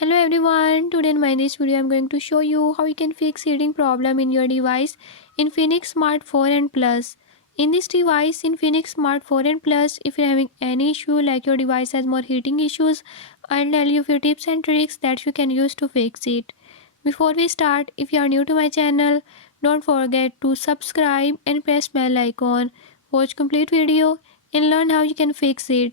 Hello everyone, today in this video I'm going to show you how you can fix heating problem in your device Infinix Smart 4 and Plus. In this device Infinix Smart 4 and Plus, if you're having any issue like your device has more heating issues, I'll tell you a few tips and tricks that you can use to fix it. Before we start, if you are new to my channel, don't forget to subscribe and press bell icon. Watch complete video and learn how you can fix it.